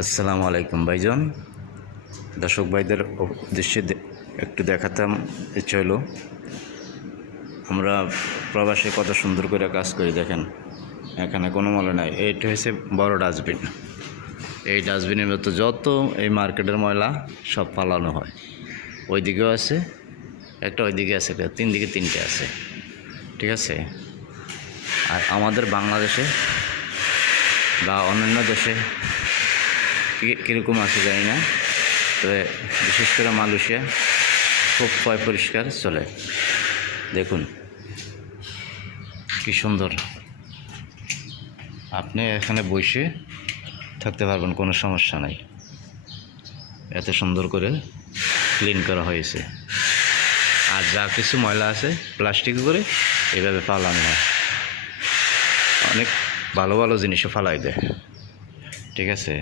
আসসালামু আলাইকুম ভাইজান। দর্শক ভাইদের উদ্দেশ্যে একটু দেখাতাম ইচ্ছে হলো, আমরা প্রবাসে কত সুন্দর করে কাজ করি। দেখেন এখানে কোনো ময়লা নাই। এইটা হচ্ছে বড় ডাস্টবিন। এই ডাস্টবিনের মতো যত এই মার্কেটের ময়লা সব ফালানো হয়। ওইদিকেও আছে একটা, ওইদিকে আছে একটা, তিনটে আছে, ঠিক আছে। আর আমাদের বাংলাদেশে বা অন্যান্য দেশে কীরকম আছে জানি না, তবে বিশেষ করে মালয়েশিয়া খুব পরিষ্কার চলে। দেখুন কি সুন্দর, আপনি এখানে বসে থাকতে পারবেন, কোনো সমস্যা নাই। এত সুন্দর করে ক্লিন করা হয়েছে। আর যা কিছু ময়লা আছে প্লাস্টিক করে এভাবে ফালানো হয়। অনেক ভালো ভালো জিনিসও ফালাই দেয়, ঠিক আছে।